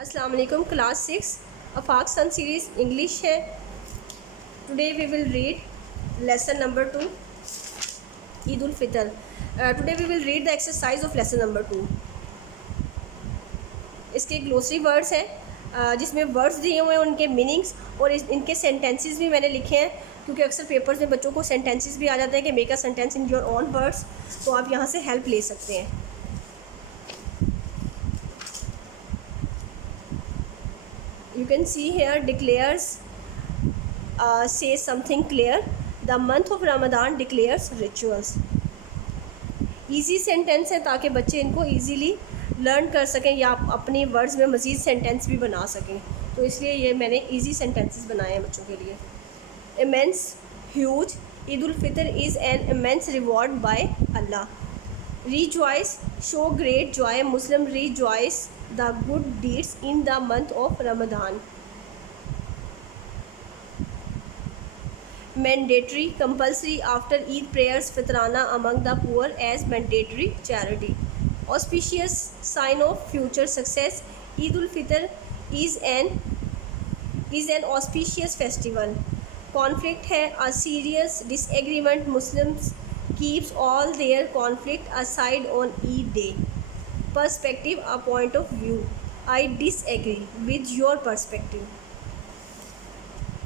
अस्सलाम वालेकुम। Class 6 Afaq sun series English है। Today we will read lesson number 2 Eid ul Fitr. Today we will read the exercise of lesson number 2। इसके glossary words हैं जिसमें words दिए हुए हैं, उनके मीनिंग्स और इनके सेंटेंसेस भी मैंने लिखे हैं, क्योंकि अक्सर पेपर्स में बच्चों को सेंटेंसेस भी आ जाते हैं कि make a sentence in your own words, तो आप यहाँ से हेल्प ले सकते हैं। You can see here declares says something clear. The month of Ramadan declares rituals. Easy sentence है ताकि बच्चे इनको easily लर्न कर सकें या अपनी वर्ड्स में मज़ीद सेंटेंस भी बना सकें, तो इसलिए ये मैंने easy sentences बनाए हैं बच्चों के लिए। Immense, huge, Eid ul Fitr is an immense reward by Allah. Rejoice, show great joy. Muslim rejoice the good deeds in the month of Ramadan. Mandatory, compulsory after Eid prayers fitrana among the poor as mandatory charity. Auspicious, sign of future success. Eid ul Fitr is an auspicious festival. Conflict है a serious disagreement. Muslims keeps all their conflict aside on Eid day. Perspective, a point of view. I disagree with your perspective.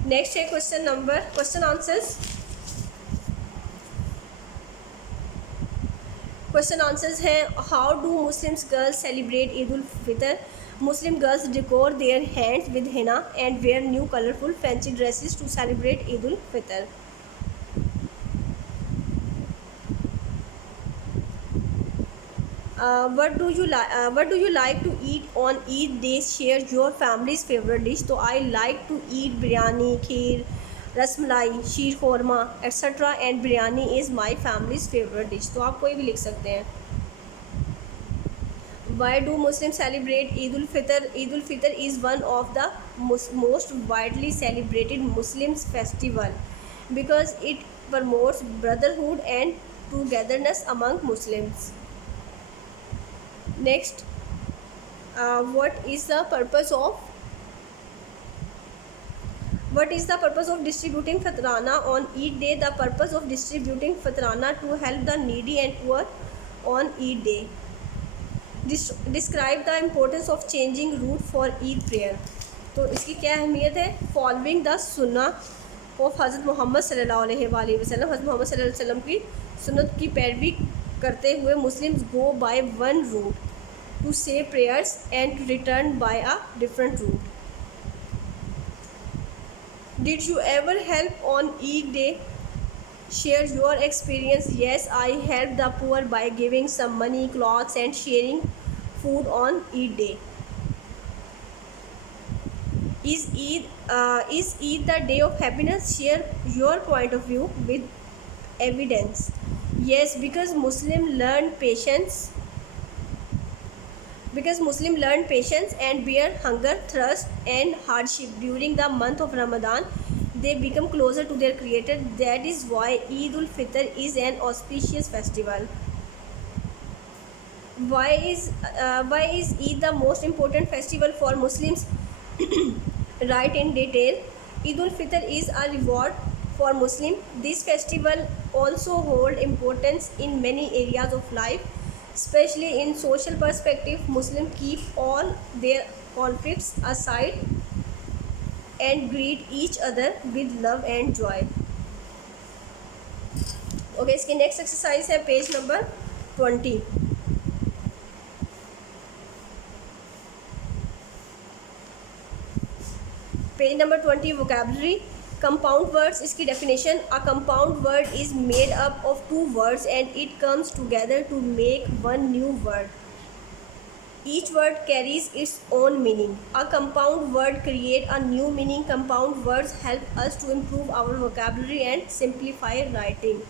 Next है question answers. Question answers हैं how do Muslims girls celebrate Eid ul Fitr. Muslim girls decor their hands with henna and wear new colourful fancy dresses to celebrate Eid ul Fitr. What do you like to eat on Eid day? Share your family's favorite dish. तो I like to eat biryani, kheer, rasmalai, sheer khurma etc. and biryani is my family's favorite dish. तो आप कोई भी लिख सकते हैं। Why do Muslims celebrate Eid ul Fitr? Eid ul Fitr is one of the most widely celebrated Muslims festival because it promotes brotherhood and togetherness among Muslims. Next, what is the purpose of distributing fitrana on Eid day? The purpose of distributing fitrana to help the needy and poor on Eid day. Describe the importance of changing route for Eid prayer. तो इसकी क्या अहमियत है? Following the सुन्ना of हज़रत मोहम्मद सल्लल्लाहु अलैहि वसल्लम। हज़रत मोहम्मद सल्लल्लाहु अलैहि वसल्लम की सुन्नत की पैरवी करते हुए Muslims go by one route to say prayers and return by a different route. Did you ever help on Eid day? Share your experience. Yes, I helped the poor by giving some money, clothes and sharing food on Eid day. Is Eid the day of happiness? Share your point of view with evidence. Yes, because Muslim learn patience and bear hunger, thirst and hardship during the month of Ramadan. They become closer to their creator. That is why Eid ul Fitr is an auspicious festival. Why is Eid the most important festival for Muslims? Write in detail. Eid ul Fitr is a reward for Muslim. This festival also hold importance in many areas of life, especially in social perspective. Muslims keep all their conflicts aside and greet each other with love and joy. Okay, इसकी next exercise है page number 20। Page number 20 vocabulary. Compound words, इसकी definition a compound word is made up of two words and it comes together to make one new word. Each word carries its own meaning. A compound word create a new meaning. Compound words help us to improve our vocabulary and simplify writing.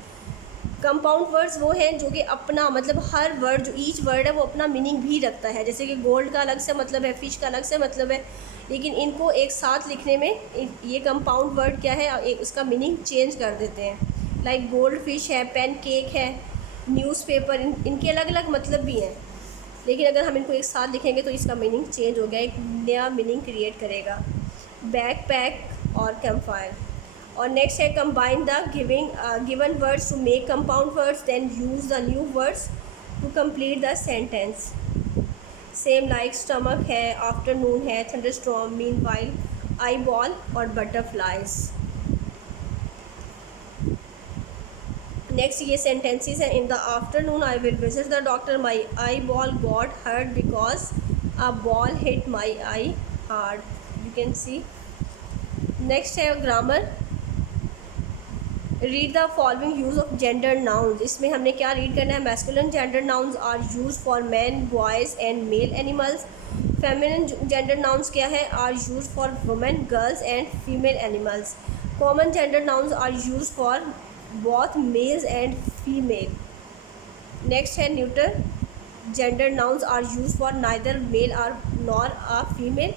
Compound words वो हैं जो कि अपना मतलब हर word जो each word है वो अपना मीनिंग भी रखता है। जैसे कि गोल्ड का अलग से मतलब है, फिश का अलग से मतलब है, लेकिन इनको एक साथ लिखने में ये कंपाउंड वर्ड क्या है, एक उसका मीनिंग चेंज कर देते हैं। लाइक गोल्ड फिश है, पेन केक है, न्यूज़पेपर, इनके अलग अलग मतलब भी हैं। लेकिन अगर हम इनको एक साथ लिखेंगे तो इसका मीनिंग चेंज हो गया, एक नया मीनिंग क्रिएट करेगा। बैक पैक और कैम्पफायर। और नेक्स्ट है combine the given words to make compound words, then use the new words to complete the sentence. Same like stomach है, आफ्टरनून है, थंडरस्टॉर्म, मीनवाइल, आई बॉल और butterflies. Next ये sentences हैं। In the afternoon I will visit the doctor, my eye ball got hurt because a ball hit my eye hard, you can C. Next है grammar. Read the following use of gender nouns. इसमें हमने क्या read करना है? Masculine gender nouns are use for man, boys and male animals. Feminine gender nouns क्या है? Are use for women, girls and female animals. Common gender nouns are use for both males and female. Next है neuter gender nouns are used for neither male or nor a female.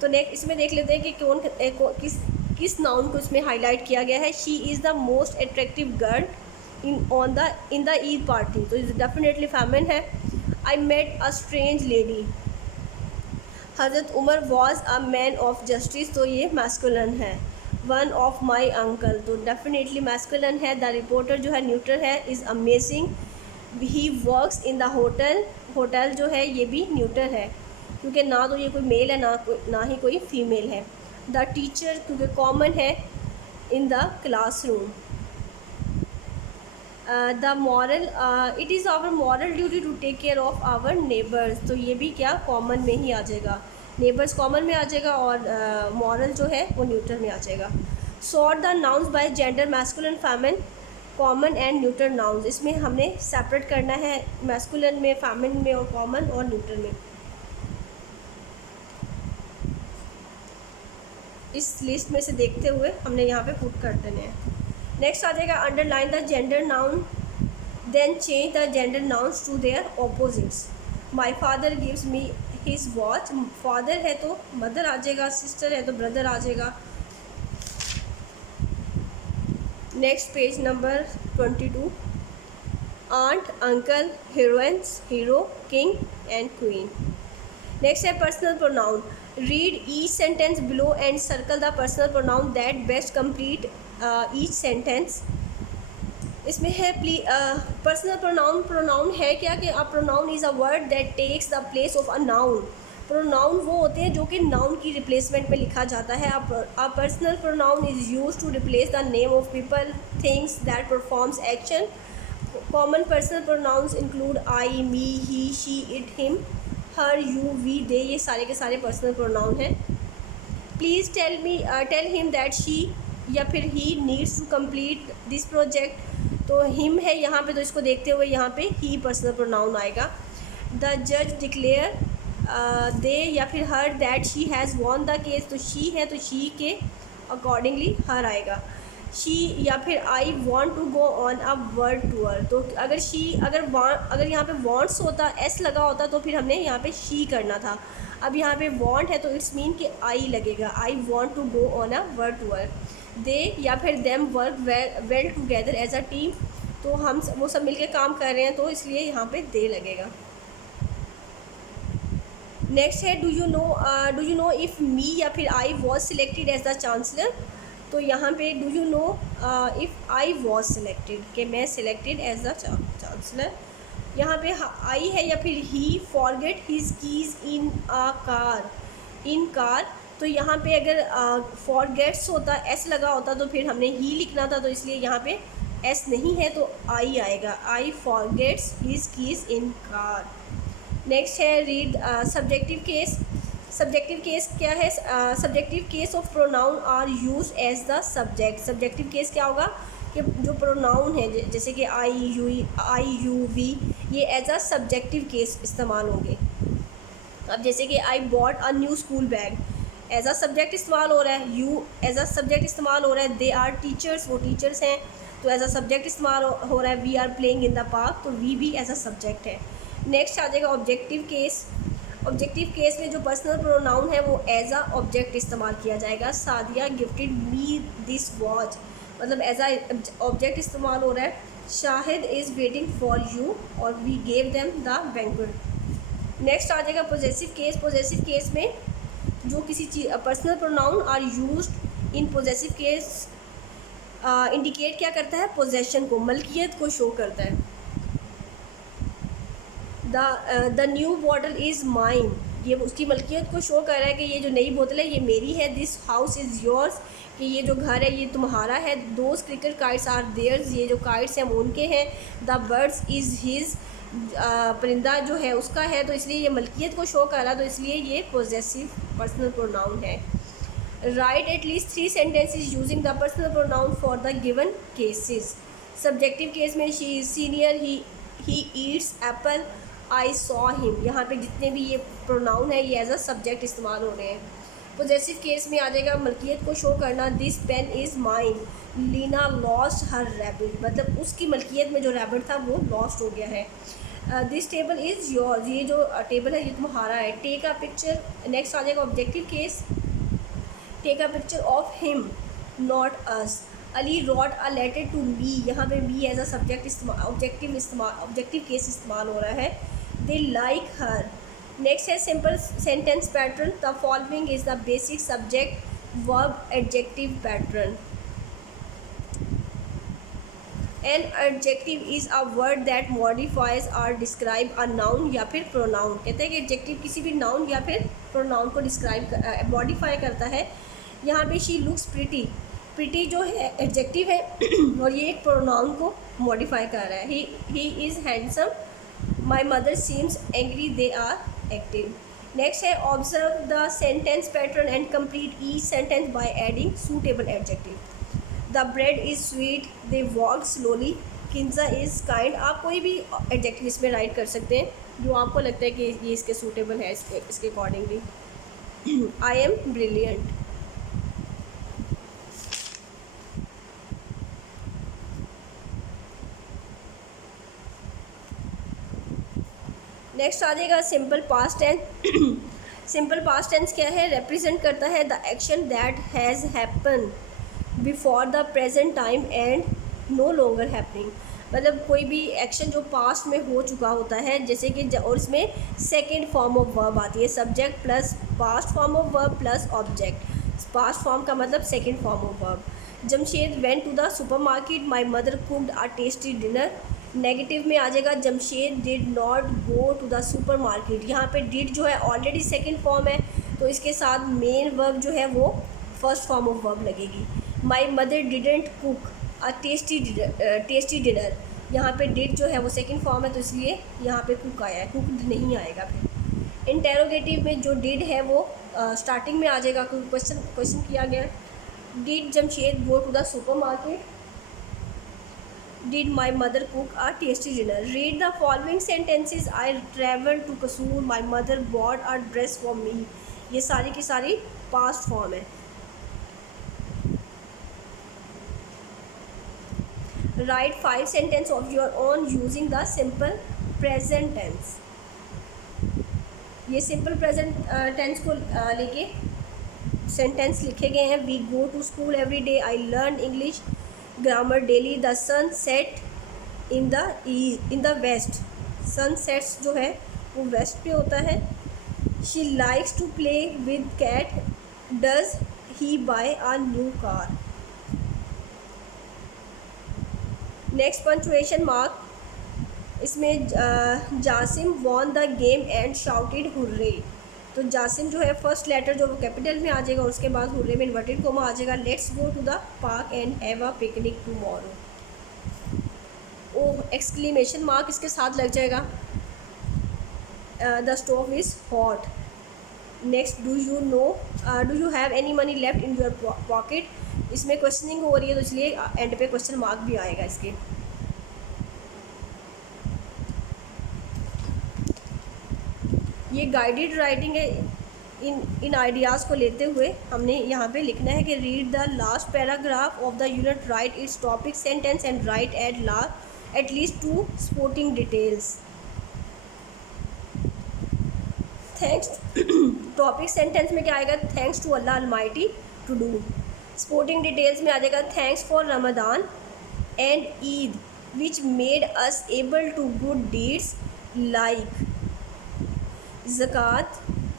तो next इसमें देख लेते हैं कि किस noun को इसमें हाईलाइट किया गया है। She is the most attractive girl in the Eid party, तो इज डेफिनेटली फेमिनिन है। I met a strange lady. हज़रत Umar was a man of justice, तो ये मैस्कुलिन है। वन ऑफ माई अंकल, तो डेफिनेटली मैस्कुलिन है। द रिपोर्टर जो है न्यूट्रल है। Is amazing, he works in the hotel, hotel जो है ये भी न्यूट्रल है क्योंकि ना तो ये कोई मेल है ना ही कोई फीमेल है। द टीचर क्योंकि कॉमन है। In the classroom. The moral, it is our moral duty to take care of our neighbours, तो ये भी क्या कॉमन में ही आ जाएगा। नेबर्स कॉमन में आ जाएगा और मॉरल जो है वो न्यूट्रल में आ जाएगा। Sort the nouns by gender, masculine, feminine, common and neutral nouns. इसमें हमने सेपरेट करना है मैस्कुलिन में, फेमिनिन में और कॉमन और न्यूट्रल में। इस लिस्ट में से देखते हुए हमने यहाँ पे पुट कर देने हैं। नेक्स्ट आ जाएगा underline the gender noun, then change the gender nouns to their opposites. My father gives me his watch. Father है तो मदर आ जाएगा, सिस्टर है तो ब्रदर आ जाएगा। Next page number 22। Aunt, uncle, heroines, hero, king and queen. Next है personal pronoun. Read each sentence below and circle the personal pronoun that best complete each sentence. इसमें है पर्सनल प्रोनाउन है क्या कि a pronoun is a word that takes the place of a noun. Pronoun वो होते हैं जो कि नाउन की रिप्लेसमेंट में लिखा जाता है। A personal pronoun is use to replace the name of people, things that performs action. Common personal pronouns include I, me, he, she, it, him, her, you, we, they, ये सारे के सारे personal pronoun हैं। Please tell him that she या फिर he needs to complete this project, तो him है यहाँ पे, तो इसको देखते हुए यहाँ पे ही पर्सनल प्रोनाउन आएगा। द जज डिक्लेयर दे या फिर her that she has won the case, तो शी है तो शी के अकॉर्डिंगली हर आएगा। शी या फिर I want to go on a world tour, तो अगर अगर यहाँ पे वॉन्ट्स होता, एस लगा होता तो फिर हमने यहाँ पे शी करना था। अब यहाँ पे वॉन्ट है तो इट्स मीन कि आई लगेगा। I want to go on a world tour. They या फिर them work well together as a team, तो हम वो सब मिलके काम कर रहे हैं तो इसलिए यहाँ पे दे लगेगा। नेक्स्ट है do you know if me या फिर I was selected as the chancellor, तो यहाँ पे do you know if I was selected, कि मैं सिलेक्टेड एज द चांसलर। यहाँ पे आई है या फिर he forget his keys in car, तो यहाँ पे अगर फॉरगेट्स होता, एस लगा होता तो फिर हमने ही लिखना था, तो इसलिए यहाँ पे एस नहीं है तो आई आएगा। I forgets his keys in car. Next है read subjective case. Subjective case क्या है? Subjective case of pronoun are use as the subject. Subjective case क्या होगा कि जो प्रोनाउन है जैसे कि आई यू वी, ये एज अ सब्जेक्टिव केस इस्तेमाल होंगे। अब जैसे कि I bought a new school bag, as a subject इस्तेमाल हो रहा है। यू एज अ सब्जेक्ट इस्तेमाल हो रहा है। दे आर टीचर्स, वो टीचर्स हैं तो एज अ सब्जेक्ट इस्तेमाल हो रहा है। We are playing in the park, तो वी भी एज अ सब्जेक्ट है। नेक्स्ट आ जाएगा ऑब्जेक्टिव केस। ऑब्जेक्टिव केस में जो पर्सनल प्रोनाउन है वो एज अ ऑब्जेक्ट इस्तेमाल किया जाएगा। Sadia gifted me this watch, मतलब एज अ ऑब्जेक्ट इस्तेमाल हो रहा है। Shahid is waiting for you और we gave them the banquet. Next आ जाएगा पोजेसिव केस। पोजेसिव केस में जो किसी चीज़ personal pronoun are used in possessive case indicate क्या करता है, पोजेशन को, मलकियत को शो करता है। The new bottle is mine, ये उसकी मलकियत को शो कर रहा है कि ये जो नई बोतल है ये मेरी है। दिस हाउस इज़ योर्स, कि ये जो घर है ये तुम्हारा है। Those cricket kites are theirs, ये जो काइट्स हैं वो उनके हैं। द बर्ड्स इज़ हिज, परिंदा जो है उसका है, तो इसलिए ये मलकियत को शो कर रहा है, तो इसलिए ये पोजेसिव पर्सनल प्रोनाउन है। Write at least 3 sentences using the personal pronoun for the given cases. Subjective case में she is senior, he eats apple, I saw him. यहाँ पे जितने भी ये प्रोनाउन है ये एज अ सब्जेक्ट इस्तेमाल हो रहे हैं। पोजेसिव केस में आ जाएगा मलकियत को शो करना। This pen is mine, Leena lost her rabbit, मतलब उसकी मलकियत में जो रैबिट था वो लॉस्ट हो गया है। दिस टेबल इज़ योर्स, ये जो टेबल है ये तुम्हारा है। टेक अ पिक्चर, नेक्स्ट आ जाएगा objective case. Take a picture of him not us, Ali wrote a letter to me, यहाँ पे me as a subject objective case इस्तेमाल हो रहा है। They like her. नेक्स्ट है simple sentence pattern. The following is the basic subject verb adjective pattern. An adjective is a word that modifies और describe a noun या फिर pronoun. कहते हैं कि एडजेक्टिव किसी भी नाउन या फिर प्रोनाउन को डिस्क्राइब मॉडिफाई करता है। यहाँ पे शी लुक्स प्रिटी, प्रिटी जो है एडजेक्टिव है और ये एक प्रोनाउन को मॉडिफाई कर रहा है। He is handsome, my mother seems angry, they are active. Next है observe the sentence pattern and complete each sentence by adding suitable adjective. The bread is sweet, they walk slowly, Kinza is kind. आप कोई भी adjective इसमें right कर सकते हैं जो आपको लगता है कि ये इसके सूटेबल है, इसके accordingly. I am brilliant. Next आ जाएगा simple past tense. Simple past tense क्या है, रिप्रेजेंट करता है the action that has happen before the present time and no longer happening. मतलब कोई भी एक्शन जो पास्ट में हो चुका होता है, जैसे कि और इसमें सेकेंड फॉर्म ऑफ वर्ब आती है, subject plus past form of verb plus object. Past form का मतलब second form of verb. Jamshed went to the super market, my mother cooked a tasty dinner. Negative में आ जाएगा Jamshed did not go to the super market. यहाँ पे did जो है already second form है, तो इसके साथ मेन वर्ब जो है वो फर्स्ट फॉर्म ऑफ वर्ब लगेगी। My mother didn't cook a tasty dinner. यहाँ पे डिड जो है वो सेकंड फॉर्म है, तो इसलिए यहाँ पे कुक आया है, कुक नहीं आएगा। फिर इंटेरोगेटिव में जो डिड है वो स्टार्टिंग में आ जाएगा, क्वेश्चन किया गया। Did Jamshed go to the super market, did my mother cook a tasty dinner. Read the following sentences, I travel to Kasur, my mother bought a dress for me. ये सारी की सारी पास्ट फॉर्म है। Write 5 sentences of your own using the simple present tense। ये simple present tense को लेके sentence लिखे गए हैं। We go to school every day, I learn English grammar daily, the sun set in the west. Sun sets जो है वो west पे होता है। She likes to play with cat, does he buy a new car. Next punctuation mark, इसमें Jasim won the game and shouted hurray. तो जासिम जो है फर्स्ट लेटर जो वो कैपिटल में आ जाएगा, उसके बाद हुर्रे में इन्वर्टेड कोमा आ जाएगा। Let's go to the park and have a picnic tomorrow. O exclamation mark इसके साथ लग जाएगा। The stove is hot. Next, do you have any money left in your pocket. इसमें क्वेश्चनिंग हो रही है, तो इसलिए एंड पे क्वेश्चन मार्क भी आएगा इसके। ये गाइडेड राइटिंग है। इन आइडियाज़ को लेते हुए हमने यहाँ पे लिखना है कि read the last paragraph of the unit, write its topic sentence and write at least 2 sporting details. Thanks topic sentence में क्या आएगा, thanks to Allah almighty to do. Sporting details में आ जाएगा thanks for Ramadan and Eid which made us able to good deeds like zakat,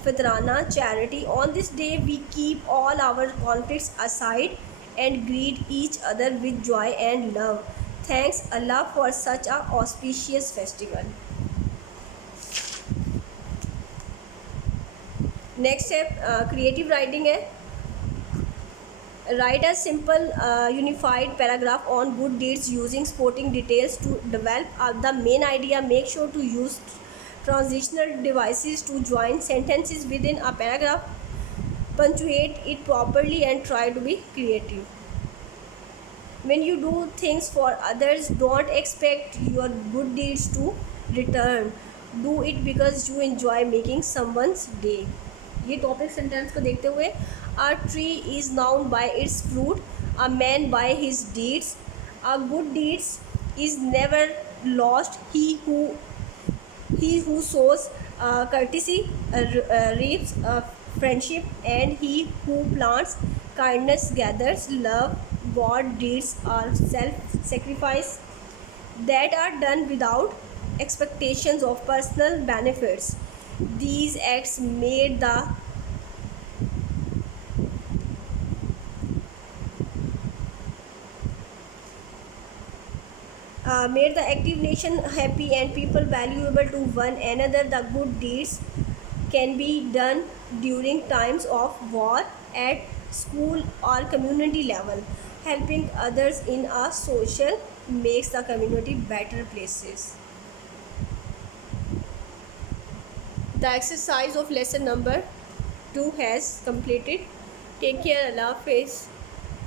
fitrana, charity. On this day we keep all our conflicts aside and greet each other with joy and love. Thanks Allah for such a auspicious festival. Next है creative writing है. Write a simple unified paragraph on good deeds using supporting details to develop the main idea. Make sure to use transitional devices to join sentences within a paragraph. Punctuate it properly and try to be creative. When you do things for others, don't expect your good deeds to return. Do it because you enjoy making someone's day. ये topic sentence को देखते हुए, a tree is known by its fruit, a man by his deeds, a good deeds is never lost, he who sows courtesy reaps friendship, and he who plants kindness gathers love. God deeds are self-sacrifice that are done without expectations of personal benefits. These acts made the active nation happy and people valuable to one another. The good deeds can be done during times of war, at school or community level. Helping others in a social makes the community better places. The exercise of lesson number 2 has completed. Take care. Allah Hafiz.